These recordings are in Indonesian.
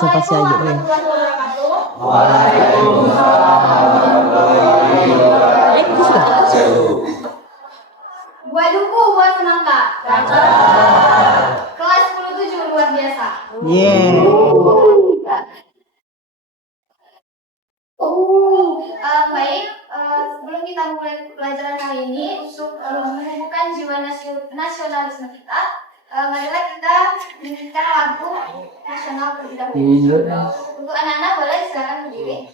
Sampai si Ayu nih. Itu sudah. Buat duku, buat semangka. Kelas 10-7 luar biasa. Baik, sebelum kita mulai pelajaran kali ini, untuk menumbuhkan jiwa nasionalisme kita, marilah kita menyanyikan lagu nasional terlebih dahulu. Untuk anak-anak boleh silakan berdiri.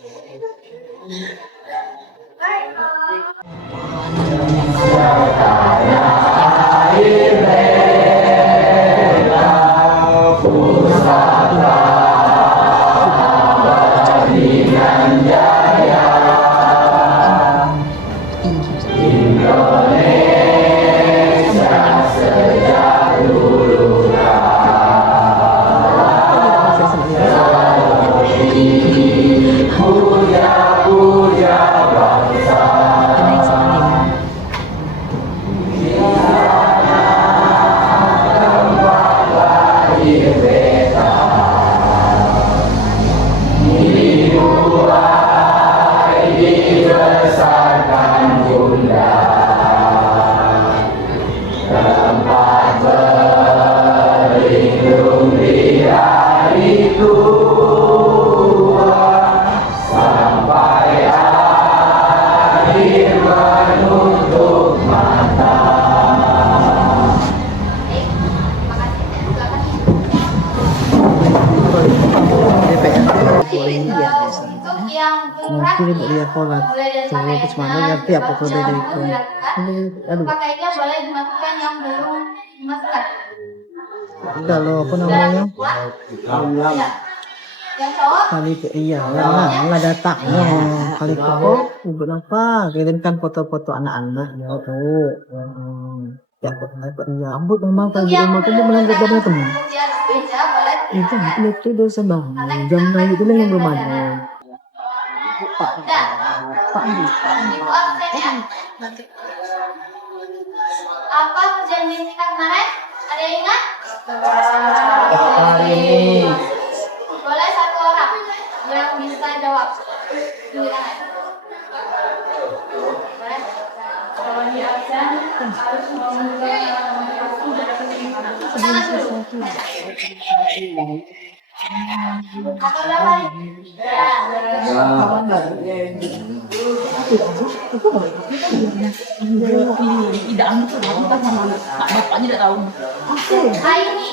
Mungkin dia pola terus mana ngerti apa kode dari itu. Aduh. Pakainya boleh dimasukkan yang belum dimasukkan. Kalau apa namanya? Yang cowok? Kali itu iya, nggak datang. Kali itu kok kenapa? Kirimkan foto-foto anak-anak ya. Ya, ya ampun memang pagi rumah tuh melanggar dari teman. Itu dosa bang. Jam kayu itu yang belum ada. Pak apa perjanjian kita kemarin? Ada yang ingat? Hari ini. Boleh satu orang yang bisa jawab. Tinggi tangan. Boleh? Kalau di absen harus atau dapat? Tidak ambil bapaknya tidak tahu. Ini.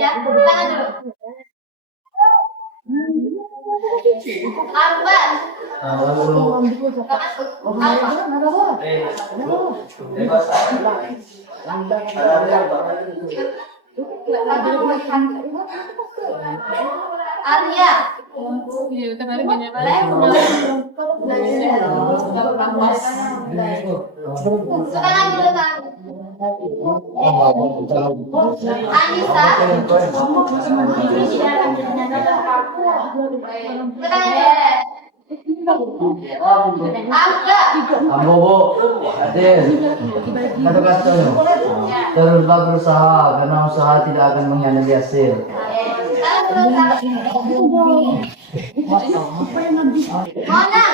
Ya, tangan dulu. Ambar. Arya. Iya, kan hari banyak Sekarang dulu kan. Anissa. Angga. Ambo, Adil, kata-kata teruslah berusaha karena usaha tidak akan mengkhianati hasil. Mona.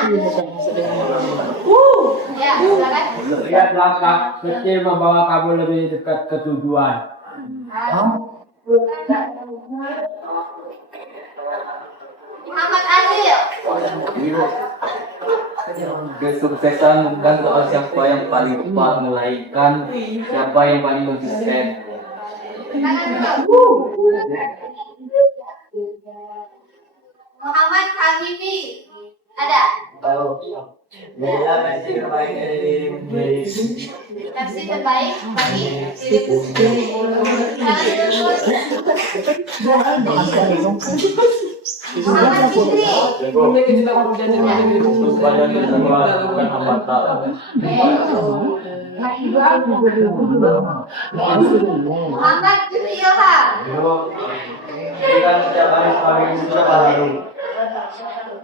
Ya, silakan. Lihat langkah kecil membawa kamu lebih dekat ke tujuan. Muhammad Adil. Kesuksesan bukan soal siapa yang paling cepat, melainkan siapa yang paling konsisten. Muhammad Habibi. Ada? Versi terbaik bagi diriku sendiri. Muhammad Fitri. Muhammad Ilham.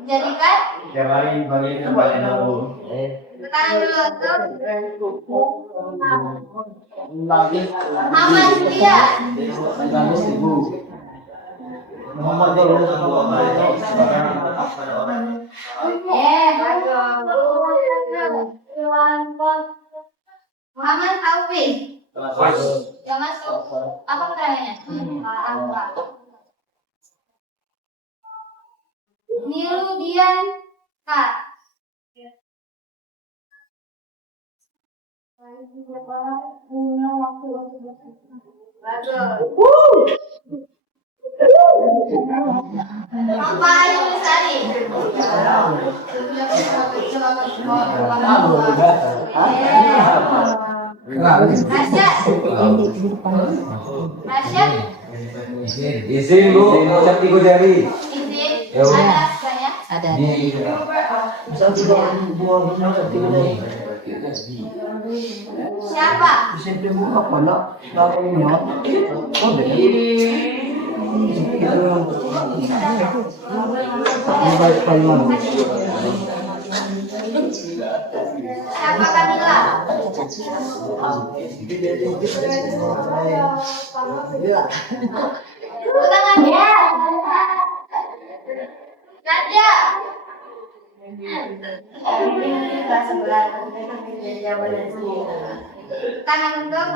Jadikan Tiap hari bagi tempat yang baru. Tangan dulu tuh. Lagi. Muhammad Setia. Lagi 1000. Muhammad Muhammad Taufik. Yang masuk. Apa namanya? Apa? Nirudian Kak. Sampai Sari. Rasya. Rasya. Izin Bu, ucap 3 jari. Izin. Ada saya. Ada. Siapa? Siapa Kamila? Tangannya. Nadia. Tangan untuk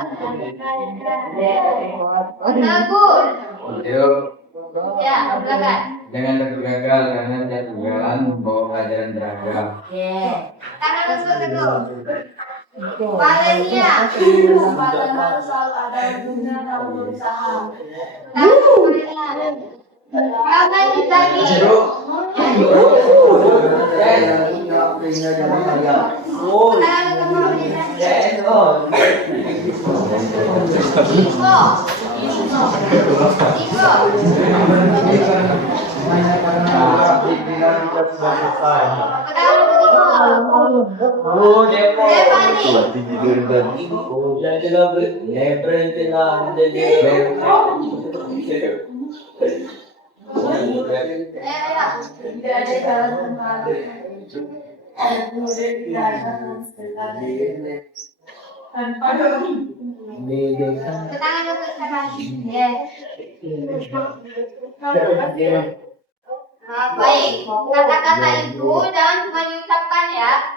Teguh. Yuk, Ya, belakang. jangan takut gagal karena kegagalan membawa pelajaran beragam. Tangan untuk Teguh. Valenia. Kesempatan harus selalu ada guna dalam berusaha. Tangan Valenia. Tangan ditagi. Tangan untuk Iko. Tangan untuk baik, kata-kata ibu jangan cuma diucapkan ya,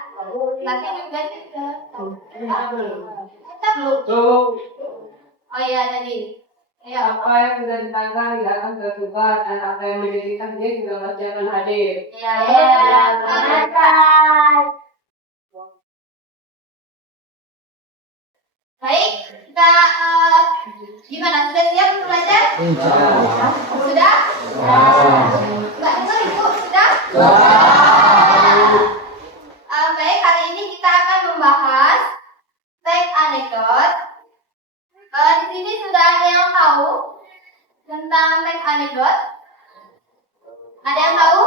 tapi juga kita belum. Oh iya tadi. Ya. Apa yang sudah ditangkap tidak akan tertukar dan apa yang menjadikan dia juga pasti akan hadir. Iya, selamat. Baik, kita gimana? Sudah siap untuk belajar? Sudah? Mbak dengar Ibu, sudah? Baik, kali ini kita akan membahas teks anekdot. Di sini sudah ada yang tahu tentang teks anekdot? Ada yang tahu?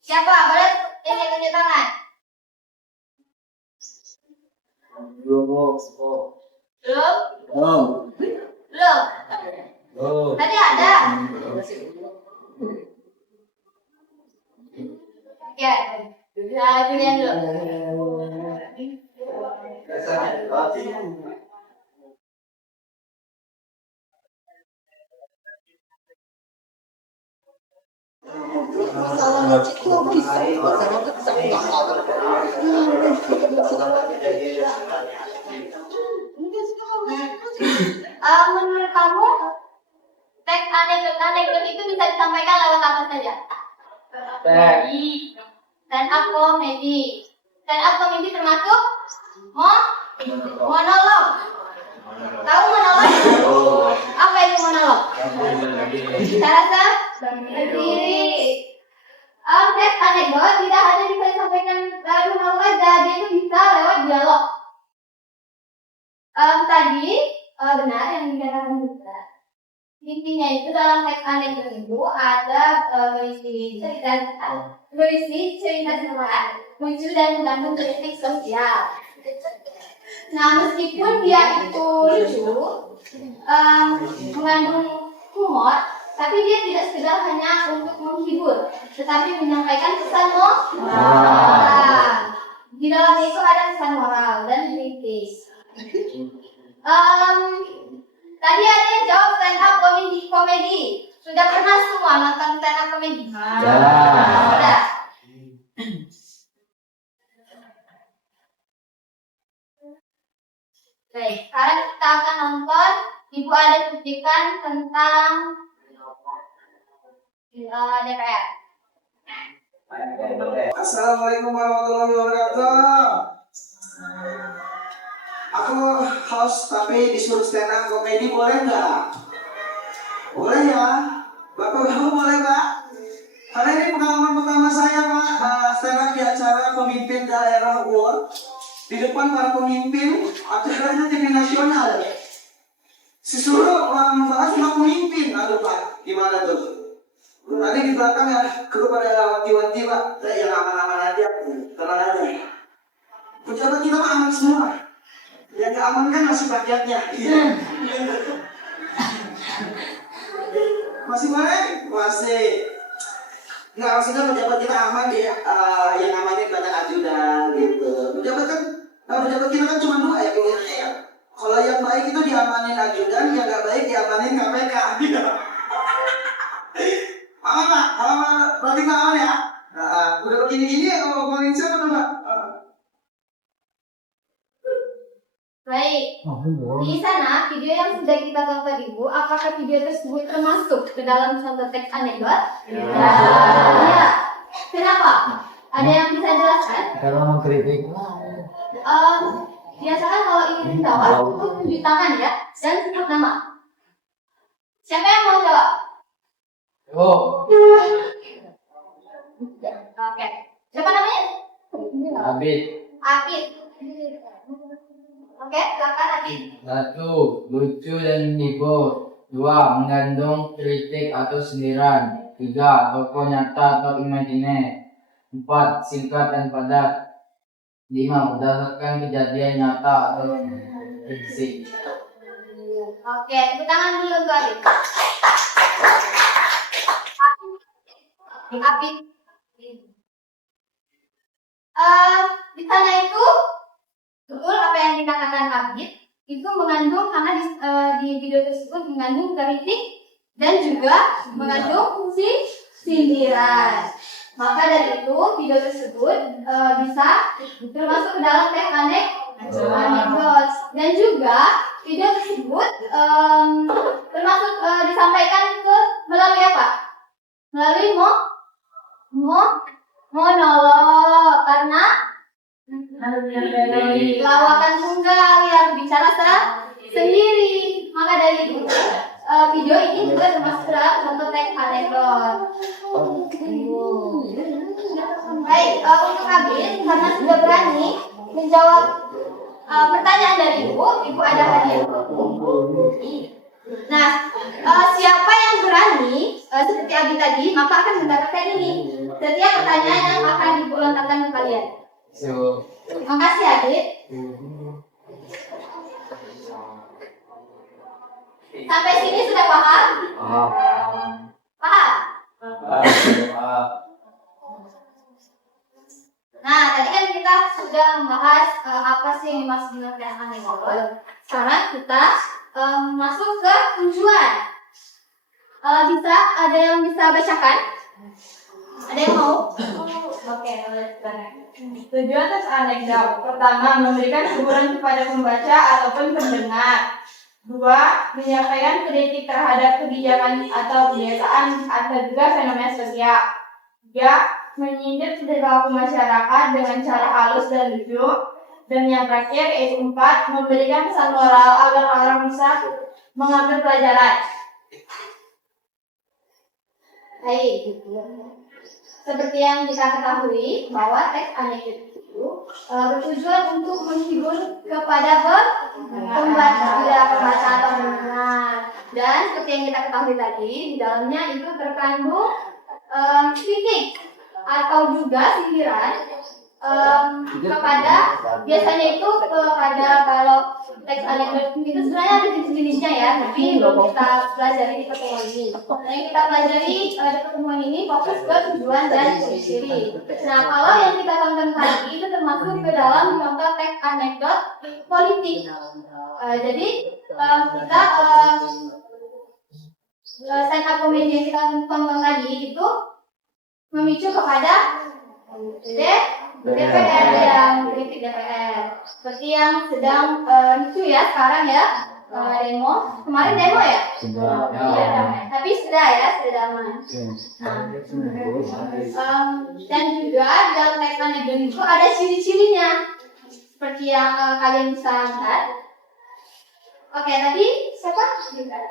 Siapa? Boleh ini tunjuk tangan. Belum? Belum? Tadi ada? Oke, kita pilihan dulu. Menurut kamu teks anekdot itu bisa disampaikan lewat apa saja? Stand up comedy. Stand up comedy termasuk monolog. Tahu monolog? Apa itu monolog? Saya rasa sendiri. Teks anekdot tidak hanya bisa disampaikan lewat monolog saja, dia itu bisa lewat dialog. Tadi benar yang dikatakan juga. Intinya itu dalam teks anekdot itu ada berisi cerita singkat, muncul dan mengandung kritik sosial. Nah, meskipun dia itu lucu, mengandung humor, tapi dia tidak sekedar hanya untuk menghibur, tetapi menyampaikan pesan moral. Di dalamnya itu ada pesan moral dan kritis. Tadi ada yang jawab stand up komedi. Sudah pernah semua nonton stand up komedi? Sudah. Baik, sekarang kita akan nonton. Ibu ada cuplikan tentang DPR. Assalamualaikum warahmatullahi wabarakatuh. Aku host tapi disuruh stand up komedi, boleh nggak? Boleh ya? Bapak-bapak boleh Pak? Karena ini pengalaman pertama saya Pak, stand up di acara pemimpin daerah award. Di depan para pemimpin, acaranya TV nasional. Disuruh membahas tentang pemimpin, aduh Pak, gimana tuh? Nanti di belakang ya, kepada wanti-wanti Pak, yang aman-aman aja, tenang aja. Pejabat kita mah aman semua. Yang gak aman kan masih rakyatnya. Masih baik? Masih. Nggak, maksudnya pejabat kita aman ya, yang amannya banyak ajudan gitu. Pejabat kita kan cuma dua ya, ya. Kalau yang baik itu diamanin ajudan, yang nggak baik diamanin KPK. Aman Pak, berarti nggak aman ya? Udah begini-gini ya, kalau ngomongin siapa tuh Pak? Baik, di sana video yang sudah kita tonton Ibu, apakah video tersebut termasuk ke dalam contoh teks anekdot? Ya. Kenapa? Ada yang bisa jelaskan? Karena mengkritik. Biasakan kalau ingin dijawab, itu tunjuk tangan ya, dan sebut nama. Siapa yang mau jawab? Oh, Oke. Siapa namanya? Abid. Apit. Oke, silakan Apit. 1. Lucu dan menghibur. 2. Mengandung kritik atau sindiran. 3. Tokoh nyata atau imajiner. 4. Singkat dan padat. 5. Berdasarkan kejadian nyata atau fiksi. Oke, tepuk tangan dulu untuk Apit. Apit. Di sana itu betul apa yang dikatakan Apit itu mengandung, karena di video tersebut mengandung kritik dan juga mengandung sindiran. Maka dari itu video tersebut bisa termasuk ke dalam teks anekdot, dan juga video tersebut termasuk disampaikan ke melalui apa? Melalui monolog, karena lawakan tunggal yang bicara sendiri. Maka dari itu video ini juga termasuk dalam contoh teks anekdot. Baik, untuk Abid, karena sudah berani menjawab pertanyaan dari Ibu ada hadiah. Nah, siapa yang berani seperti Abid tadi, maka akan mendapatkan ini. Setiap pertanyaan yang akan Ibu lontarkan ke kalian. Makasih Abid. Sampai sini sudah paham? Paham? Nah, tadi kan kita sudah membahas apa sih yang dimaksud dengan teks anekdot. Sekarang kita masuk ke tujuan. Bisa ada yang bisa bacakan? Ada yang mau? Oke, Tujuan teks anekdot. Pertama, memberikan hiburan kepada pembaca ataupun pendengar. 2. Menyampaikan kritik terhadap kebijakan atau kebiasaan atau juga fenomena sosial. 3. Menyindir perilaku masyarakat dengan cara halus dan lucu. Dan yang terakhir yaitu 4. Memberikan pesan moral agar orang bisa mengambil pelajaran. baik. Seperti yang kita ketahui bahwa teks anekdot itu bertujuan untuk menghibur kepada pembaca atau pendengar. Dan seperti yang kita ketahui tadi, di dalamnya itu terkandung kritik atau juga sindiran kepada biasanya itu kepada kalau teks anekdot itu sebenarnya ada jenis-jenisnya ya, tapi belum kita pelajari di pertemuan ini. Yang kita pelajari di pertemuan ini fokus ke tujuan dan ciri-ciri. Nah, kalau yang kita tonton tadi itu termasuk ke dalam contoh teks anekdot politik. Jadi kita stand up comedy yang kita tonton tadi itu memicu kepada DPR yang kritik DPR. Seperti yang sedang lucu ya sekarang ya, demo. Kemarin demo ya? Sudah. Iya, tapi sudah damai. Dan juga dalam teks anekdot itu ada ciri-cirinya. Seperti yang kalian bisa lihat. Oke, tadi siapa?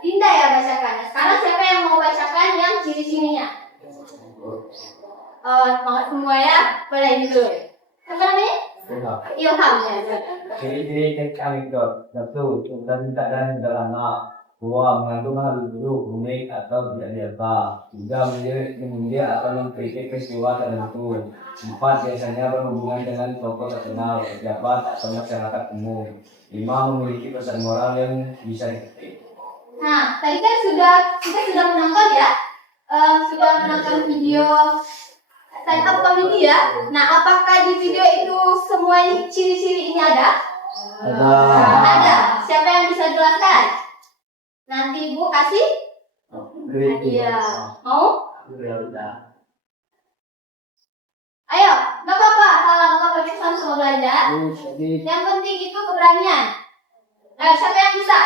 Dinda ya bacakan. Sekarang siapa yang mau bacakan yang ciri-cirinya? Semangat semua ya, pada ini dulu. Apa namanya? Ilham ya. Ciri-ciri teks anekdot. Satu, dan tidak dan sederhana. Dua, mengandung hal buruk, unik atau tidak biasa. Tiga, menyindir atau mengkritik peristiwa tertentu. Empat, biasanya berhubungan dengan tokoh terkenal, pejabat atau masyarakat umum. Lima, memiliki pesan moral yang bisa dikritik. Nah, tadi kan kita sudah menonton ya, sudah menonton video stand up comedy ya. Nah, apakah di video itu semua ciri-ciri ini ada? Ada. Siapa yang bisa jelaskan? Nanti Ibu kasih? Iya. Mau? Ayo, nggak apa-apa. Kalau nggak pakai sama belajar. Yang penting itu keberanian. Siapa yang bisa?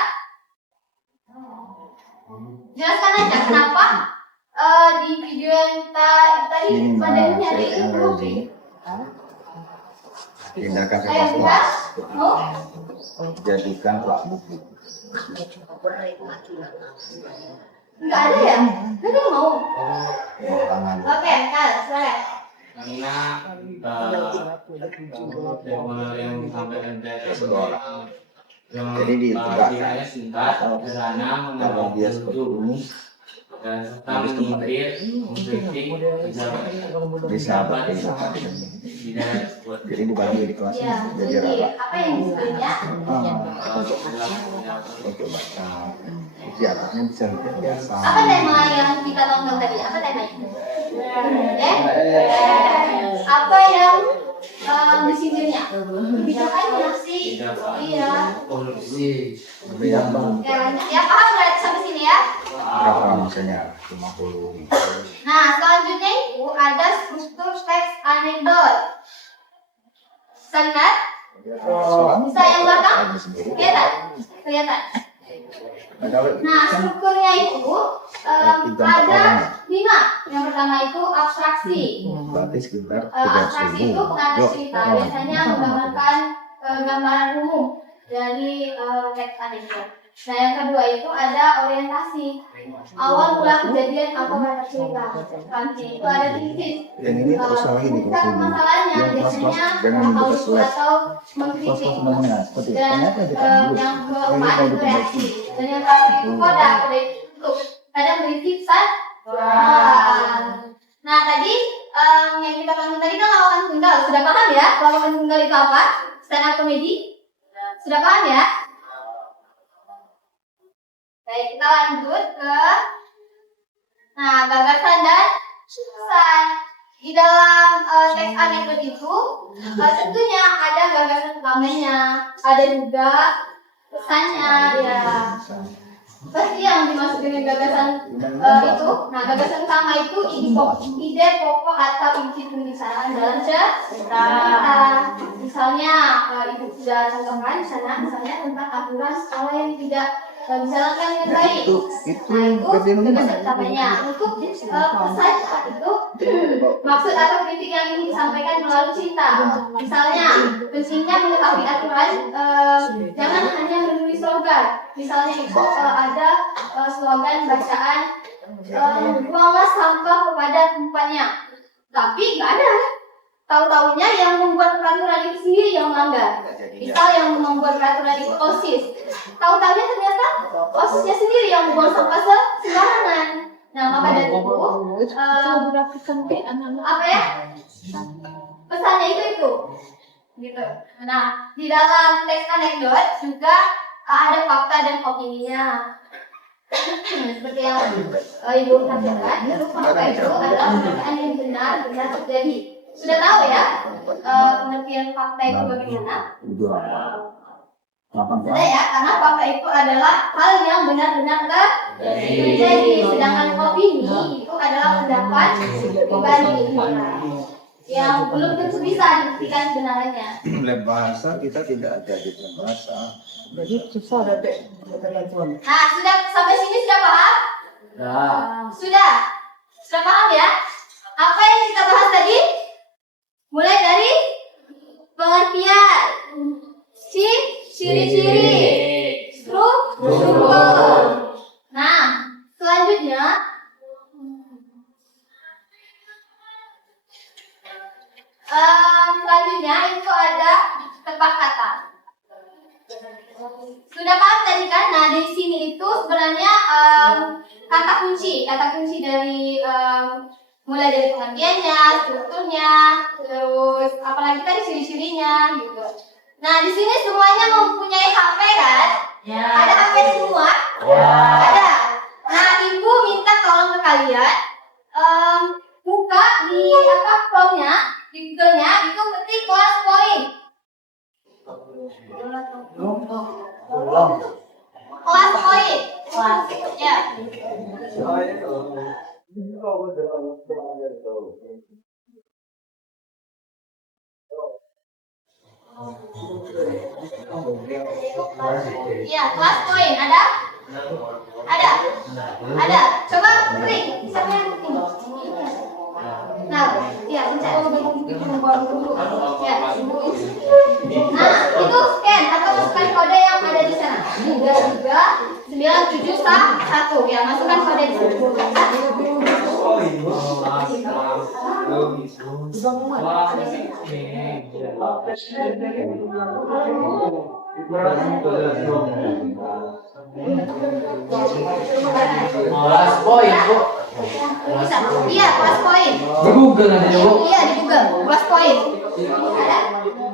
Jelaskan aja kenapa di video yang tadi pada nyari itu. Tindakan Ayo kita. Mau? jadikan pelaku bukti. Nggak ada ya? Nggak ada yang mau. Tangan Oke, Kal, silakan. Karena yang disampaikan dari seorang yang Jadi ditegakkan. singkat, sederhana, kalau dia mengenal seperti ini dan serta menyindir, mengkritik pejabat bisa bertindakan tidak tersebut. jadi dibagi di kelas Ya, jadi jadi rapat apa yang disebutnya? untuk baca di atasnya bisa biasa Apa tema yang kita tonton tadi? Apa temanya? Apa yang disindirnya? Kebijakan korupsi. Iya. Korupsi. Oke, lanjut ya. Paham nggak sampai sini ya? berapa misalnya 50 Nah, selanjutnya itu ada struktur teks anekdot. Bisa lihat? Bisa yang belakang? Kelihatan? Nah, strukturnya itu ada 5. Yang pertama itu abstraksi. berarti sekitar Abstraksi itu 3.000 penanda cerita. Biasanya menggambarkan gambaran umum dari teks anekdot. Nah, yang kedua itu ada orientasi. Awal mula kejadian atau kata cerita. Nanti itu ada titik. yang ini terus lagi di kelas ini Masalahnya yang biasanya jangan dibuka output selek atau kelas mengkritik. semuanya seperti Dan ternyata kita dulu yang ini keempat mau itu diperbaiki reaksi. Dan yang terakhir itu koda untuk kadang beri Nah, tadi yang kita tonton tadi kan lawakan tunggal. Sudah paham ya lawakan tunggal itu apa? Stand up comedy. Sudah paham ya? Baik, kita lanjut ke gagasan dan pesan. Di dalam teks anekdot itu tentunya ada gagasan utamanya, ada juga pesannya ya. Pasti yang dimaksud dengan gagasan itu, gagasan utama itu ide pokok atau inti pembicaraan dalam cerita. Misalnya itu sudah contohkan misalnya tentang aturan sekolah yang tidak dijalankan dengan baik. Nah, itu gagasan utamanya. Untuk pesan itu maksud atau kritik yang ingin disampaikan melalui cerita. Misalnya pentingnya mengetahui aturan, jangan hanya menulis slogan. Misalnya itu ada slogan bacaan buanglah sampah kepada tempatnya. Tapi nggak ada. Tahu-tahunya yang membuat peraturan itu sendiri yang melanggar. Misal yang membuat peraturan itu OSIS. Tahu-tahunya ternyata OSISnya sendiri yang membuang sampah sembarangan. Nah, maka dari itu apa ya? pesannya itu gitu. Nah, di dalam teks anekdot juga ada fakta dan opininya. Seperti yang Ibu sampaikan, itu fakta itu adalah perkataan yang benar terjadi. Sudah tahu ya pengertian fakta itu bagaimana? Sudah ya, karena fakta itu adalah hal yang benar-benar terjadi. Sedangkan opini itu adalah pendapat pribadi yang belum tentu bisa dibuktikan sebenarnya. Lab bahasa kita tidak ada di bahasa. Jadi susah ada dek. Nah, sudah sampai sini sudah paham? Sudah paham ya? Apa yang kita bahas tadi? Mulai dari pengertian, ciri-ciri, struktur. Nah, selanjutnya itu ada tempat kata. Sudah paham tadi kan? Nah, di sini itu sebenarnya kata kunci dari mulai dari pengertiannya, strukturnya, terus apalagi tadi ciri-cirinya gitu. Nah, di sini semuanya mempunyai HP kan? Ya. Ada HP semua? Ya. Ada. Nah, Ibu minta tolong ke kalian buka di Chrome-nya, di Google-nya itu ketik kelas point. Kelas point. Ya. Ya, kelas point ada? Ada. Coba klik. Siapa yang klik? Nah, ya, pencet dulu. Ya. Nah, itu scan atau masukkan kode yang ada di sana. 33971. Ya, masukkan kode di sana. Kelas poin, Bu. Bisa. Iya, kelas poin. Di Google aja, Bu. Iya, di Google. Kelas poin. Ada?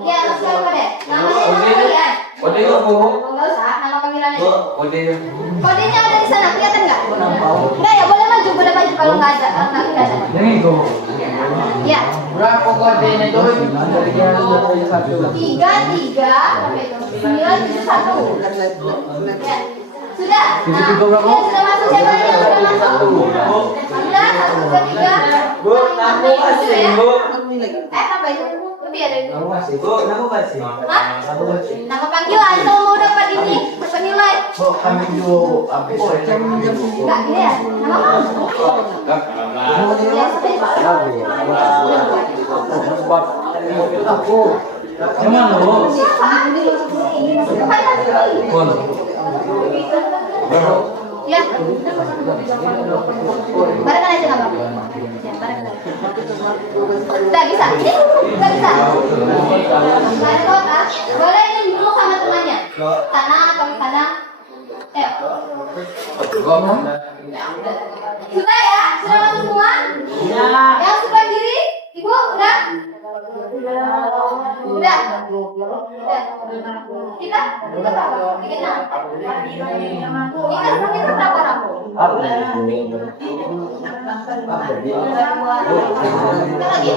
Iya, masukkan kode. Namanya kalian. Kode itu, Bu. Enggak usah, nama panggilannya. Kode. Kodenya ada di sana, kelihatan nggak? Nggak ya, boleh maju kalau nggak ada, nggak kelihatan. Ini, Bu. Ya. Berapa kodenya itu? 33971. Ya. Sudah. Nah, sudah masuk siapa lagi yang sudah masuk? Sudah, 1, 2, 3. Bu, namu masih, Bu. Apa itu? Lebih ada itu. Namu masih, Bu. Namu masih. Hah? Nama panggilan, kalau mau dapat ini, dapat nilai. Bu, kami dulu habis Enggak, gini ya? Nama kamu? Gimana, Bu? Siapa? Bon. Ya. Barengan aja nggak apa-apa. Ya, barengan aja. Nggak bisa. Ini nggak bisa. Nggak ada kota. Boleh ini dulu sama temannya. Sana atau di sana. Ayo. Sudah ya? Sudah masuk semua? Ya. Yang sebelah kiri, Ibu udah? Udah. Kita berapa? Kita berapa orang? Kita lagi.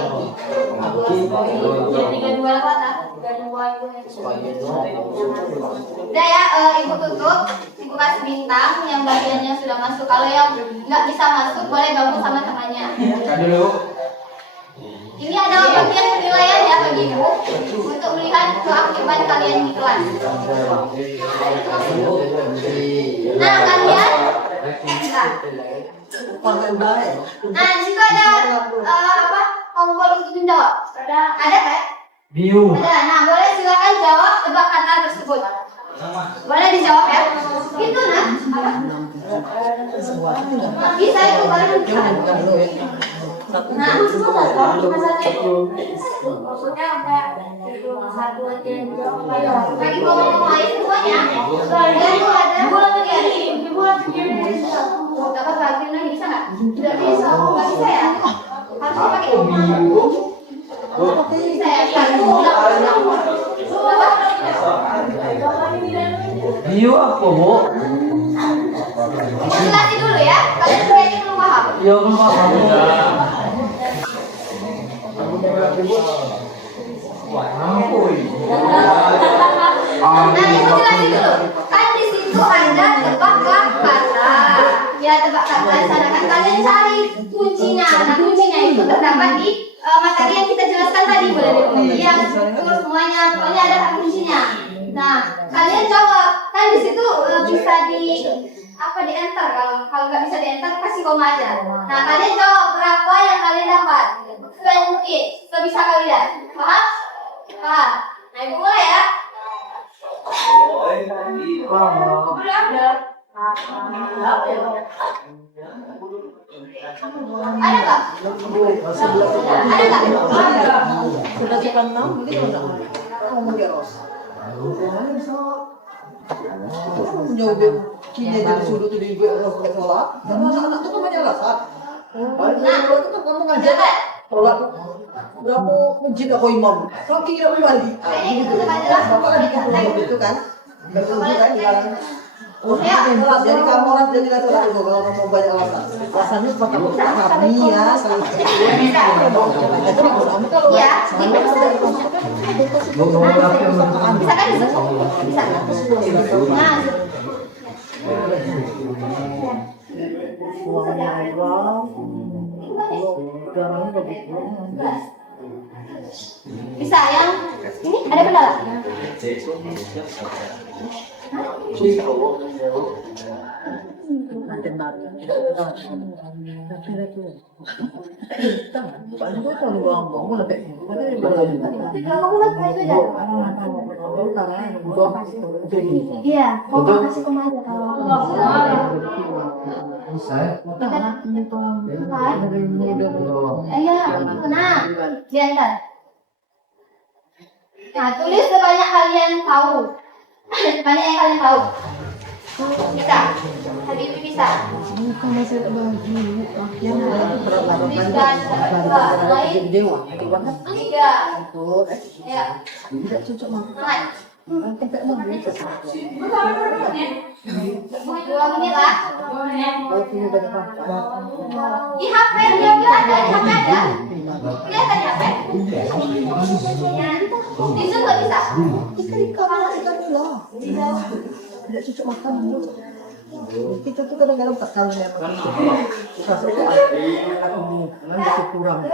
Jadi 32 lewat lah. Udah ya, Ibu tutup. Ibu kasih bintang yang bagiannya sudah masuk. Kalau yang nggak bisa masuk, boleh gabung sama temannya. Ini adalah bagian penilaian ya bagi Ibu untuk melihat keaktifan kalian di kelas. Nah, kalian nah, di situ ada apa? Tombol untuk menjawab. Ada kan? Ada. Nah, boleh silakan jawab tebak kata tersebut. Boleh dijawab ya. Itu nah. Apa? Bisa itu boleh. Nah, bagi ngomong lain semuanya. Itu ada bulan lagi. Dapat bagian lagi bisa nggak? Tidak bisa. Nggak bisa ya. Harus pakai. Bisa ya, satu. Iya apa bu? Jelasin dulu ya, kalian kayaknya belum paham. Iya belum paham. Nah, itu jelasin dulu. Kan di situ ada tebak kata. Ya, tebak kata. Sana kan kalian cari kuncinya. Nah, kuncinya itu terdapat di materi yang kita jelaskan tadi. Boleh diulang terus semuanya. Pokoknya ada kuncinya. Nah, kalian jawab. Kan di situ bisa di di enter. Kalau nggak bisa di enter, kasih koma aja. Nah, kalian jawab berapa yang kalian dapat. Kalian mungkin sebisa kalian. Paham? Paham. Nah, ibu mulai ya. Ada nggak? Ada nggak? Sudah suka 6, mungkin udah ngomong dia Ros. Menjawab kini jadi suruh tuh di Ros ke sekolah. Karena anak-anak itu kan banyak alasan. Nah, itu kan kamu ngajar sholat berapa masjid aku imam. Kalau kira kembali. Kayaknya itu sudah jelas. Bapak lagi ke itu kan. Bertujuh kan di dalam. Jadi kamu orang jadi nggak sholat itu kalau kamu banyak alasan. Alasannya seperti kamu kami ya selalu. Ya, bisa kan bisa. Nah, bisa yang ini ada kendala? Iya, koma kasih koma aja kalau nah, diantar. Nah, tulis sebanyak kalian tahu. Banyak yang kalian tahu. Bisa. Habibie bisa. Bisa. Lain. Tiga. Ya. Tidak cocok makan. Mulai. Sampai mau gitu. 2 menit lah. Di HP dia ada, di HP ada. Kelihatan di HP. Di Zoom nggak bisa. Tidak cocok makan. Kita tuh kadang-kadang tak kalau memang kita suka nanti kurang.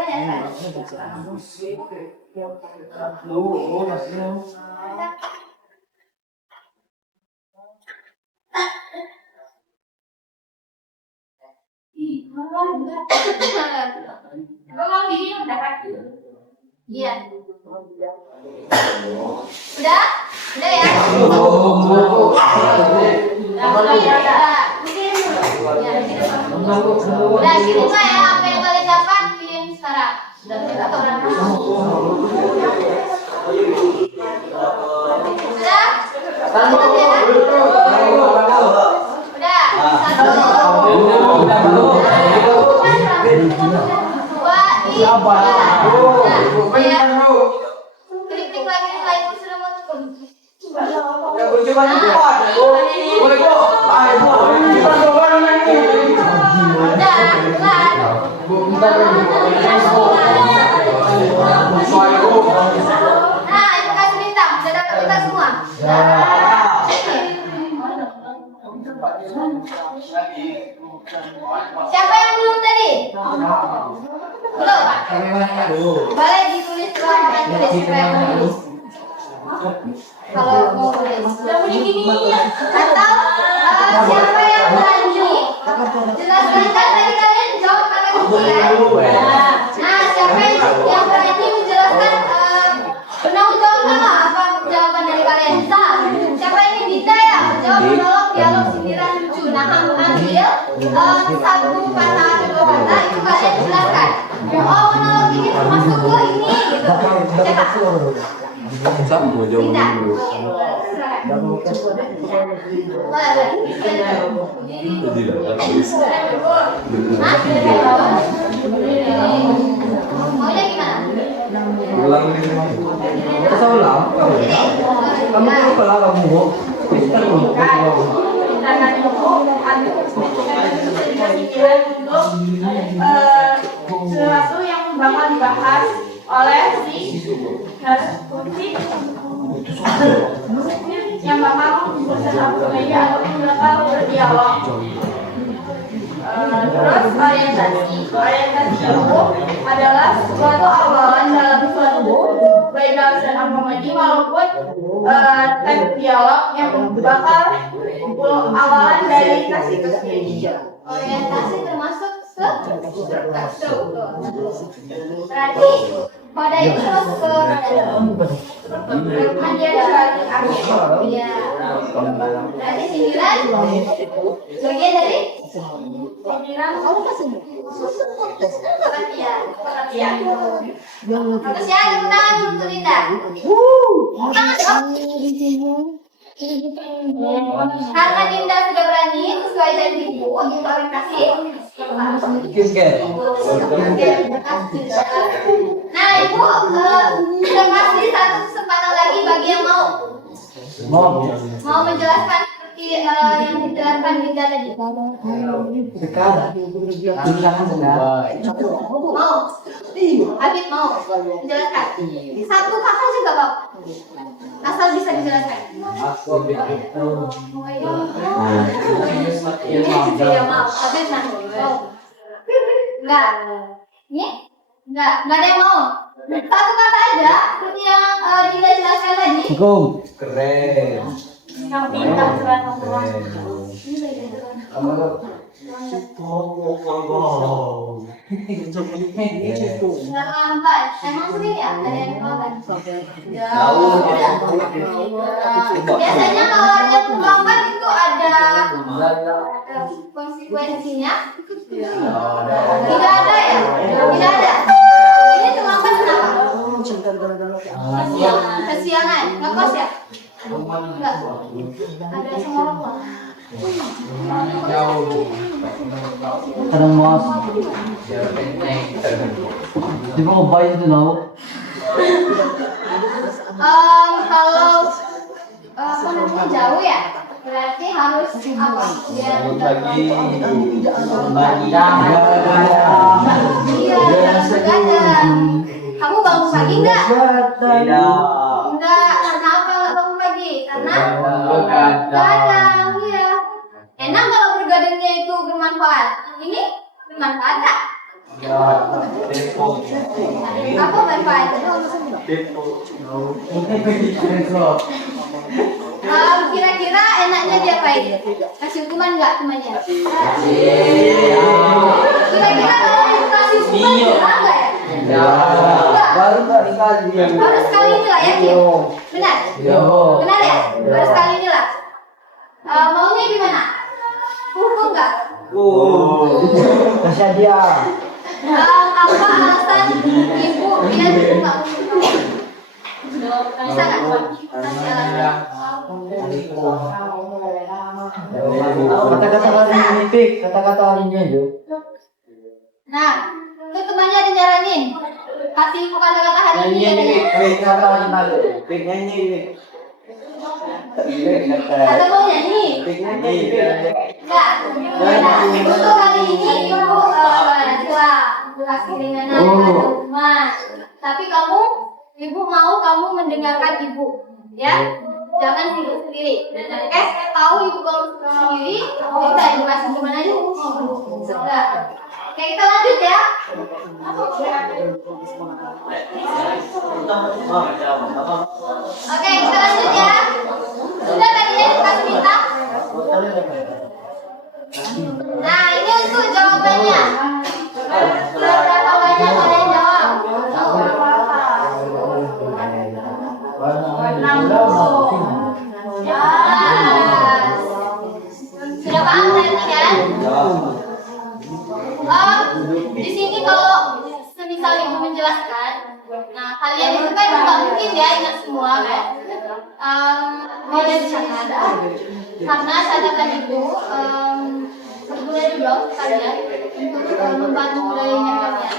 Ngomong gini udah kan? Iya. Udah? Udah ya? Udah, sini tuh ya, apa yang kalian dapat kirim sekarang. Udah? Udah, 1, 2, 3. Klik lagi slide sudah mau nah, itu kasih bintang, sudah dapat kita semua. Siapa yang belum tadi? Belum. Boleh ditulis silahkan tulis siapa yang mau tulis. Kalau mau tulis. Atau siapa yang berani? Jelaskan kan tadi kalian jawab kata kunci ya. Nah, siapa yang berani menjelaskan penanggung jawaban apa jawaban dari kalian? Siapa ini Dinda ya? Jawab monolog dialog sindiran lucu. Nah, ambil satu kata atau 2 kata itu kalian jelaskan. Oh, monolog ini termasuk gue ini gitu. Siapa? Dinda. Maunya gimana? Sedangkan itu pikiran untuk sesuatu yang bakal dibahas oleh si yang bakal bersatu meja ataupun bakal berdialog. Terus orientasi itu adalah suatu awalan dalam suatu buku, baik dalam stand-up comedy maupun teks dialog yang bakal awalan dari kasih ke stage. Orientasi termasuk struktur. Berarti pada itu masuk ke Kemudian sebagai akhir. Iya. Berarti sindiran bagian dari Sindiran pengertian. terus ya tepuk tangan untuk Linda. Karena Linda sudah berani sesuai janji ibu untuk orientasi. Nah ibu sudah kasih satu kesempatan lagi bagi yang mau menjelaskan seperti yang dijelaskan Linda tadi. Mau? Habib mau menjelaskan? Satu kata juga Pak. Asal bisa dijelaskan. Ya mau. Habib mau. Enggak. Ini? Enggak ada yang mau. Satu kata aja seperti yang Dinda jelaskan tadi. Keren. Yang bintang surat Lambat. Emang sering ya ada yang lambat? Biasanya kalau yang lambat itu ada konsekuensinya. Tidak ada ya? Tidak ada. Ini terlambat kenapa? Kesiangan. Ngekos ya? Enggak. Ada sama orang tua. Kadang mas, di bawah bayi itu tahu. Kalau jauh ya, berarti harus apa? Biar iya, begadang. Kamu bangun pagi enggak? Enggak. Karena apa enggak bangun pagi? Karena begadang, iya. Enak kalau bergadangnya itu bermanfaat. Ini bermanfaat enggak? Apa manfaatnya? Kira-kira enaknya diapain? Kasih hukuman enggak temannya? Kira-kira kalau dikasih hukuman benar enggak ya? Enggak. Baru sekali ini lah yakin? Benar? Benar ya? Baru sekali ini lah. Maunya gimana? Hukum enggak? Kasih dia. Apa alasan ibu dia dulu nggak hukum? Bisa nggak? Kasih alasan. Kata-kata lainnya pik, kata-kata lainnya itu. Nah, itu temannya ada nyaranin. Kasih ibu kata-kata hari ini katanya. Atau mau nyanyi? Enggak. Nah, untuk kali ini ibu nantilah kasih ringanan ada hukuman. Tapi ibu mau kamu mendengarkan ibu, ya? Jangan sendiri. Oke, saya tahu ibu kalau sendiri, udah dikasih gimana aja? Enggak. Oke, kita lanjut ya. Oke, kita lanjut ya. Sudah tadi ya dikasih bintang. Nah, ini untuk jawabannya. Berapa banyak ada yang jawab? 60. Sudah paham berarti kan? Di sini kalau semisal ibu menjelaskan, nah kalian itu kan nggak mungkin ya ingat semua kan? Boleh dicatat karena catatan itu boleh dong kalian untuk membantu belajarnya kalian.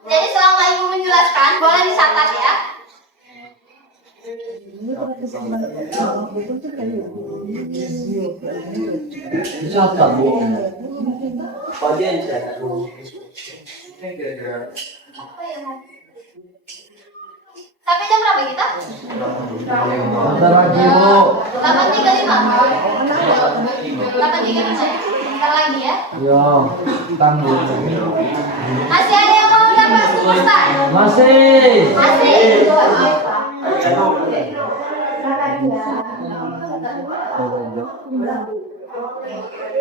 Jadi selama ibu menjelaskan boleh dicatat. dicatat ya. Siapa bu? Apa ya? Sampai jam berapa kita? Bentar lagi bu. 8.35. 8.35. Bentar lagi ya. Ya, tanggung. Masih ada yang mau dapat superstar? Masih. Masih.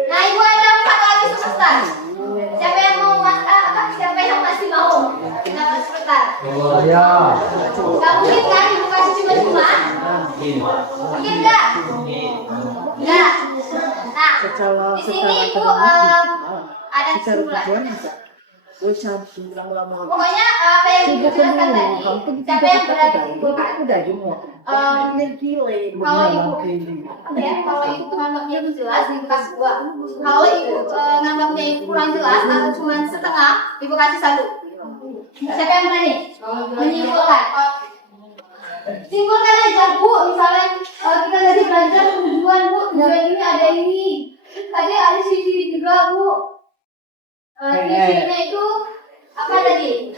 Nah, ibu ada 4 lagi superstar. Siapa yang mau siapa yang masih mau dapat superstar? Ya. Gak mungkin kan ibu kasih cuma-cuma? Mungkin enggak? Enggak. Nah, di sini ibu ada kesimpulan. Pokoknya apa yang ibu jelaskan tadi, siapa yang berada di dikumpulkan? Kalau ibu nganggapnya itu jelas, ibu kasih 2. Kalau ibu nganggapnya itu kurang jelas atau cuma setengah, ibu kasih 1. Siapa yang berani menyimpulkan? Simpulkan aja bu, misalnya kita tadi belajar tujuan ini ada ini, tadi ada sisi juga bu. Sisinya itu apa tadi?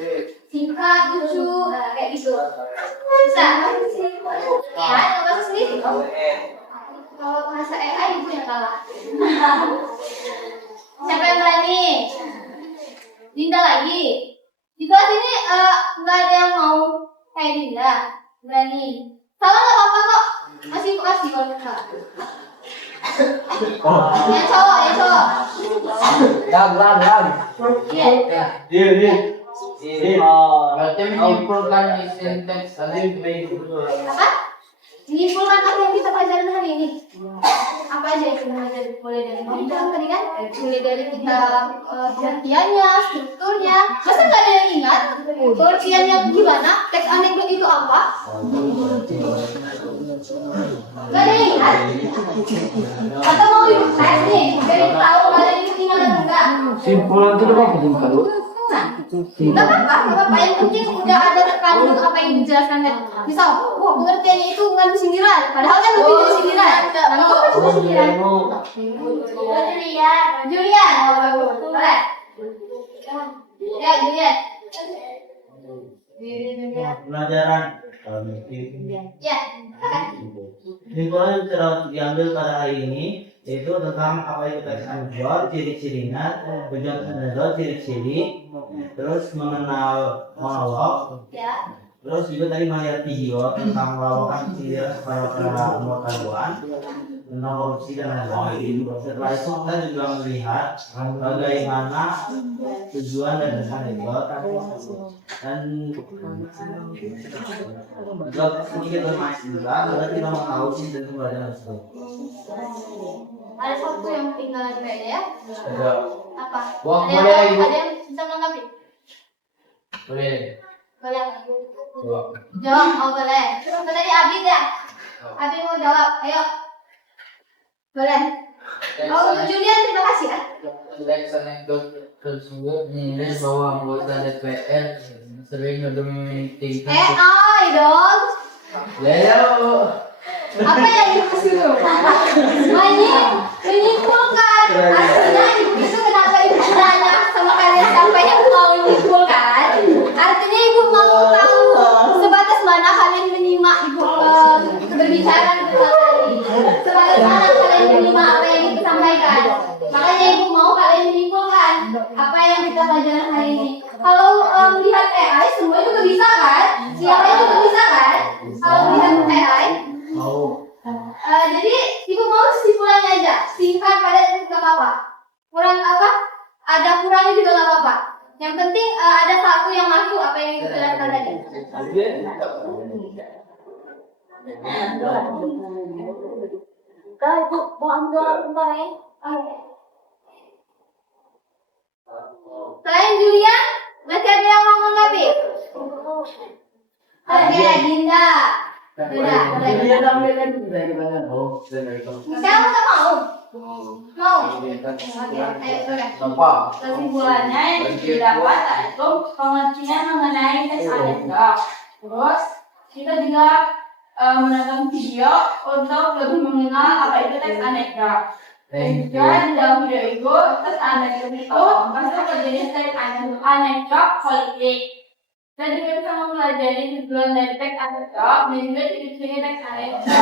Singkat, lucu, kayak gitu. Bisa? Ya, bahasa sendiri. Kalau bahasa AI ibu yang kalah. Siapa yang berani? Dinda lagi. Di kelas ini nggak ada yang mau kayak Dinda. Berani. Salah nggak apa-apa kok. Masih kasih kalau salah. Yang cowok. Lang. Iya. Berarti menyimpulkan isi teks tadi. Apa? Menyimpulkan apa yang kita pelajari hari ini. Apa aja yang kita pelajari? Mulai dari bidang tadi kan? Mulai dari kita pengertiannya, strukturnya. Masa nggak ada yang ingat? Pengertiannya gimana? Teks anekdot itu apa? Nggak ada yang ingat? Atau mau ibu tes nih? Biar ibu tahu kalian itu ingat atau enggak? Simpulan itu apa penting kalau? Nggak apa-apa. Yang penting udah ada kandung apa yang dijelaskan tadi. Misal, pengertiannya itu ngandung sindiran. Padahal kan lebih dari sindiran. Ngandung apa itu sindiran? Julian. Boleh. Ya, Julian. Pelajaran Ya. Kesimpulan yang telah diambil pada hari ini yaitu tentang apa itu teks anekdot, ciri-cirinya, tujuan anekdot, ciri-ciri, terus mengenal monolog, Ya. terus juga tadi melihat video tentang lawakan sindiran supaya para anggota dewan, tentang korupsi dan lain-lain. Setelah itu kita juga melihat bagaimana tujuan dan anekdot dan juga sedikit bermain juga agar kita mengetahui sisi dan pembelajaran tersebut. Ada satu yang tinggal di meja ya. Apa? Wah, Ada boleh, Ibu. yang bisa menanggapi? Boleh. Boleh. Jawab. Jawab, boleh. Tadi Abi ya. Abi mau jawab, ayo. Boleh. Untuk Julian terima kasih ya. Teks anekdot tersebut menulis bahwa anggota DPR sering mendominasikan. Ayo dong. Leo. Apa yang dikasih lu? Menyimpulkan. Artinya ibu itu kenapa ibu tanya sama kalian siapa yang mau menyimpulkan? Artinya ibu mau tahu sebatas mana kalian menyimak ibu berbicara tentang tadi. Sebatas mana kalian menyimak apa yang ibu sampaikan. Makanya ibu mau kalian menyimpulkan apa yang kita pelajari hari ini. Kalau melihat AI semua itu bisa kan? Siapa itu bisa kan? Kalau melihat AI. Jadi ibu mau kesimpulannya aja, singkat padat nggak apa-apa. Kurang apa? Ada kurangnya juga nggak apa-apa. Yang penting ada satu yang masuk apa yang ibu jelaskan tadi. Ibu mau ambil bentar ya. Selain Julian, masih ada yang mau menanggapi? Oke, Dinda. Sekarang nggak mau? Mau? Ayo, Nampak? Kesimpulannya yang didapat adalah pengertian mengenai teks anekdot. Terus kita juga menonton video untuk lebih mengenal apa itu teks aneka. Dan juga di dalam video itu teks aneka itu masuk ke jenis teks aneka politik. Dan juga kita mempelajari tujuan dari teks aneka dan juga ciri-ciri teks aneka.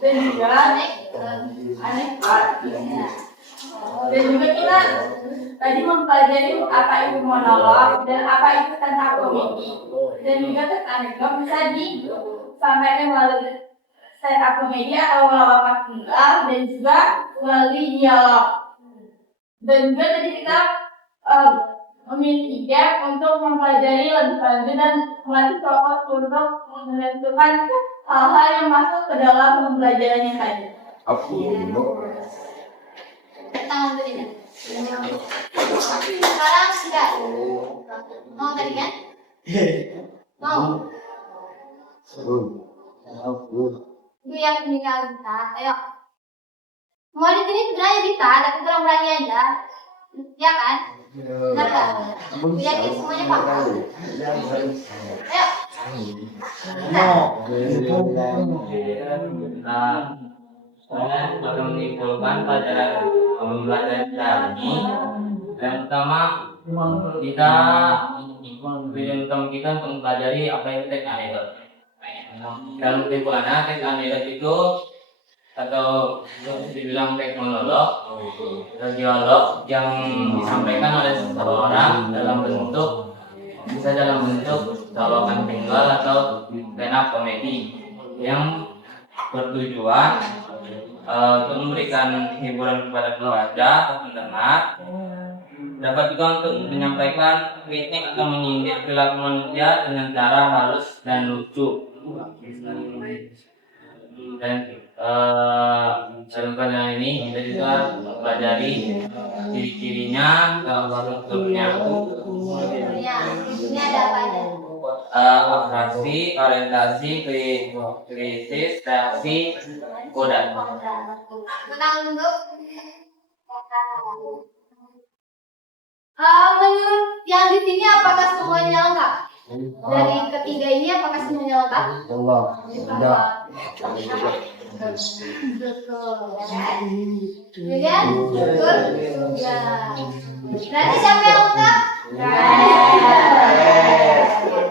Dan juga aneka. Dan juga kita tadi mempelajari apa itu monolog dan apa itu tentang komedi. Dan juga teks aneka bisa disampaikan melalui stand up komedi atau lawakan tunggal dan juga melalui dialog. Dan juga tadi kita memiliki gap untuk mempelajari lebih lanjut dan melatih fokus untuk menentukan hal-hal yang masuk ke dalam pembelajarannya tadi. Tangan tuh tidak. Sekarang tidak. Mau tadi kan? Mau. Itu yang tinggal kita. Ayo. Mau di sini sebenarnya bisa, tapi kurang berani aja. Ya kan? Benar nggak? Yakin semuanya paham. Ayo. Saya akan menyimpulkan pada pembelajaran kita ini. Yang pertama, kita untuk mempelajari apa itu teks anekdot. Dalam kesimpulannya, teks anekdot itu atau dibilang teks monolog atau dialog yang disampaikan oleh seseorang bisa dalam bentuk lawakan tunggal atau stand up komedi yang bertujuan untuk memberikan hiburan kepada pembaca atau pendengar, dapat juga untuk menyampaikan kritik atau menyindir perilaku manusia dengan cara halus dan lucu. Dan dalam kalian ini kita juga mempelajari ciri-cirinya, bentuknya, Ya, ini ada apa aja? atraksi, orientasi, kritis, reaksi, kodan. Tentang bentuk. Menurut yang di sini apakah semuanya lengkap? Dari ketiga ini apakah semuanya lengkap? Tidak. Betul. Kemudian betul. Ya. Berarti siapa yang lengkap?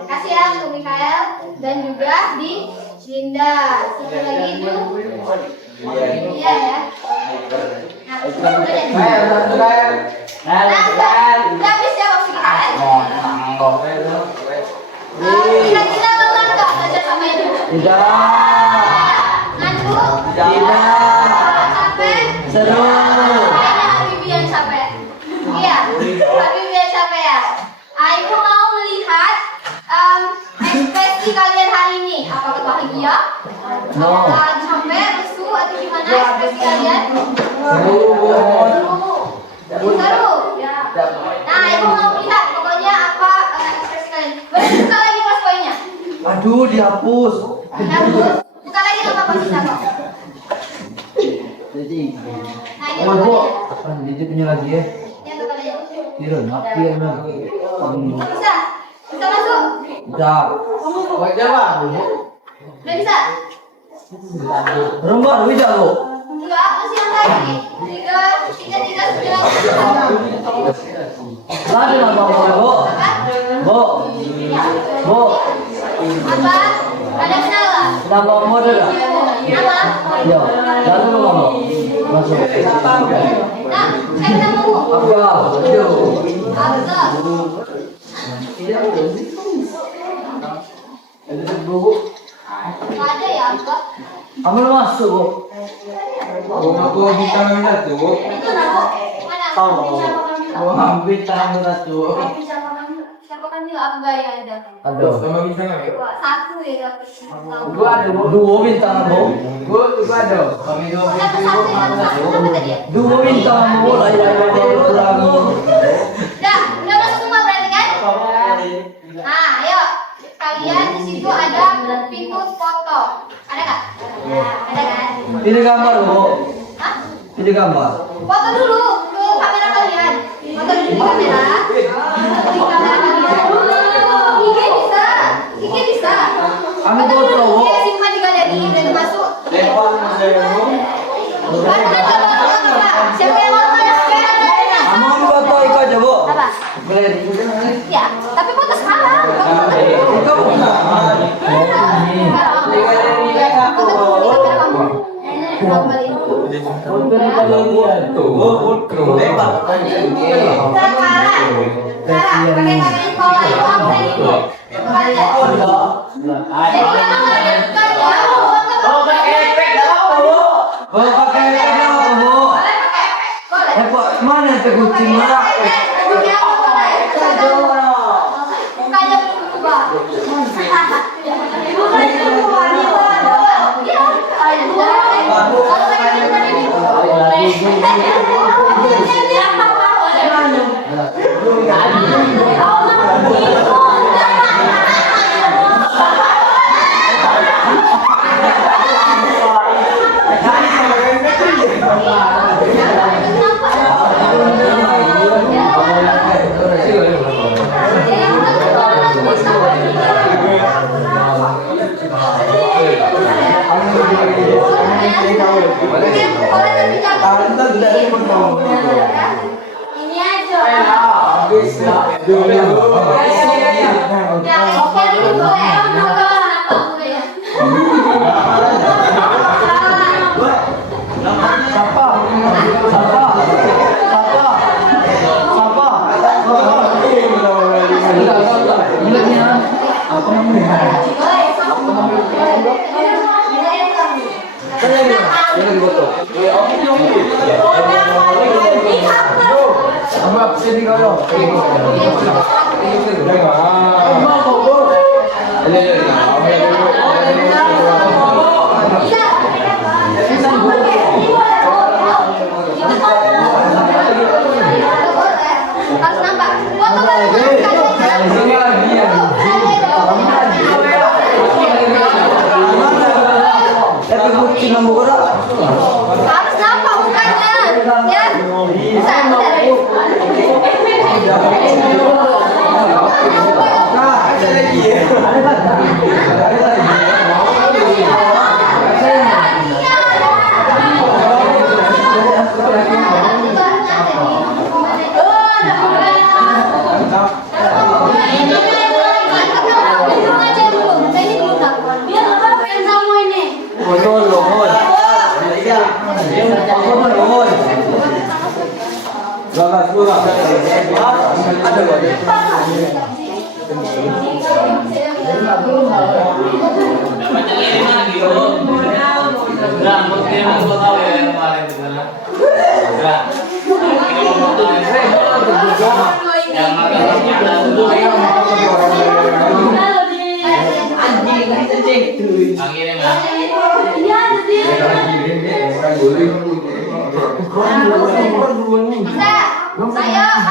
Kasih ya untuk Mikael dan juga di Linda. Satu lagi itu iya ya. Udah habis ya waktu kita kan? Kira-kira lelah nggak belajar sama itu? Ngantuk? Capek? Seru. Kayaknya Habibie yang capek. Iya, Habibie yang capek ya. Ibu mau melihat ekspresi kalian hari ini. Apakah bahagia? Apakah capek, lesu, atau gimana ekspresi kalian? Seru. Nah, ibu mau melihat pokoknya apa ekspresi kalian. Boleh buka lagi pas poinnya. Aduh, dihapus. Hapus. Buka lagi nggak apa-apa bisa kok. Jadi, Nah, ini buka jadi punya lagi ya. Yang buka aja. Tidak, mati ya. Bisa? Bisa masuk? Tidak. Udah bisa? Rembar, bisa lo. Enggak, masih yang lagi. Tiga, sembilan. Lagi nama Bu. Bu. Bu. Apa? Ada kenal nggak? Nama model nggak? Apa? Ya, lalu lu ngomong. Masuk. Nah, saya namamu. Abdul. Abdul. Nggak ada ya, Abdul? Kamu masuk, Bu. Aku bintang satu. Itu nama. Mana? Bintang satu. Siapa kan dia Abdul ya ada. Aduh. Sama bintang apa? Satu ya. Gua ada dua bintang, Bu. Gua ada. Kami dua. Apa tadi? Dua bintang, Bu. Lah ya, kurang. Udah masuk semua berarti kan? Nah, ayo. Kalian di situ ada pintu foto. Ada nggak? Ada kan? Pilih gambar, Bu. Hah? Pilih gambar. Foto dulu ke kamera kalian. Foto dulu di kamera. Foto di kamera kalian. IG bisa. Ya, tapi foto sekarang. Mana itu kucing merah? Ini aja. Harus nambah. Foto harus nampak mukanya. Ya. Saya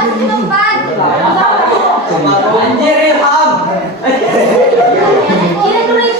masih depan. Anjir ya, Ham. Ini tulis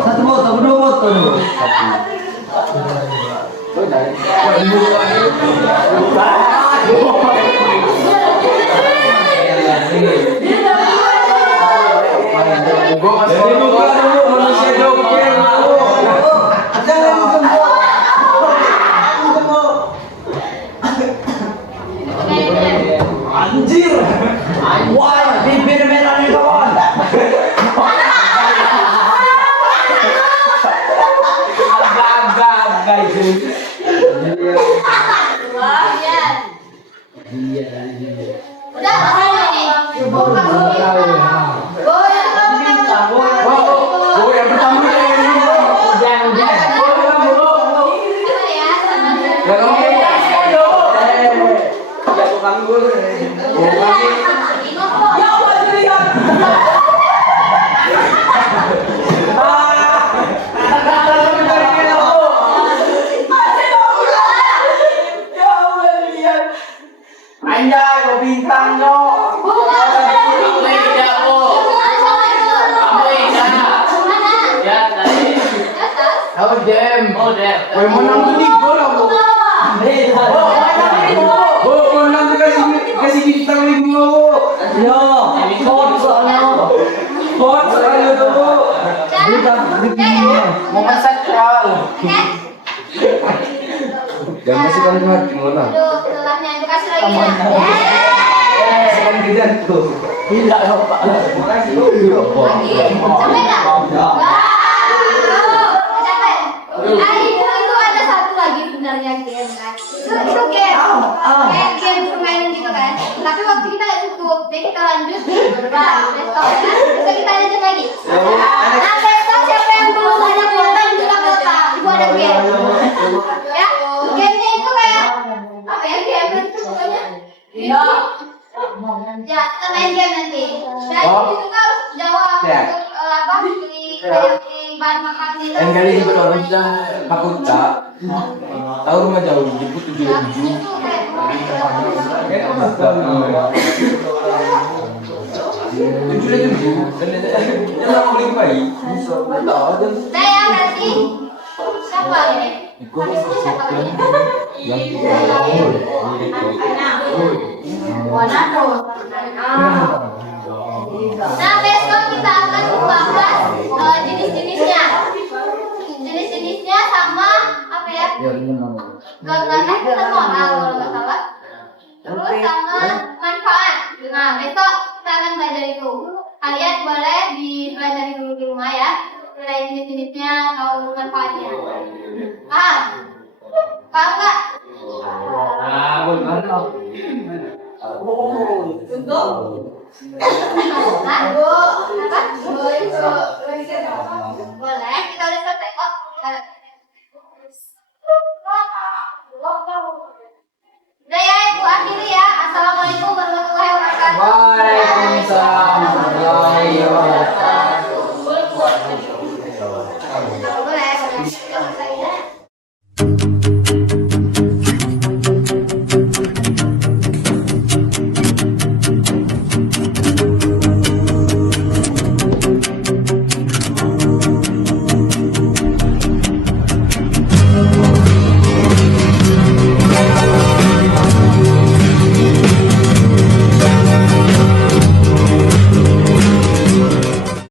Satu botol, dua botol. Anjir, wah, bibir merah nih kawan. Udah, Woi, menang tuh nih bola, Bu. Menang tuh kasih bintang 5, Bu. Yo, kot soalnya. Bot sekali tuh, Bu. Mau masak kal. Jangan masih kan mati mana? Aduh, telahnya itu kasih lagi ya. Sekarang kita tuh. Tidak ya, Pak. Sampai nggak? Sampai. Itu ada satu lagi sebenarnya game kan. Itu game. Kayak game permainan gitu kan. Tapi waktu kita nggak cukup, jadi kita lanjut besok kan. Bisa kita lanjut lagi. Nah besok siapa yang belum ada kuota juga kuota. Ibu ada game. Ya, gamenya itu kayak apa ya? Game itu pokoknya. Ya, kita main game nanti. Dan itu juga harus jawab untuk apa di bahan makanan itu. Yang kali jemput orang sudah fakultas. Tahu rumah jauh jemput 7 Ya, ribu. itu kayak Tujuh ribu. Yang lama beli bayi. saya berarti siapa ini? Habisnya siapa lagi? Nah besok kita akan membahas jenis-jenisnya. Jenis-jenisnya sama apa ya? Gagasan kita moral kalau nggak salah. Terus sama manfaat. Nah besok kita akan belajar itu. Kalian boleh dipelajari dulu di rumah ya. Mulai jenis-jenisnya atau manfaatnya. Paham? Paham nggak? Nah, apa? Boleh, kita udah selesai kok. Udah ya, Ibu akhiri ya. Assalamualaikum warahmatullahi wabarakatuh. Waalaikumsalam.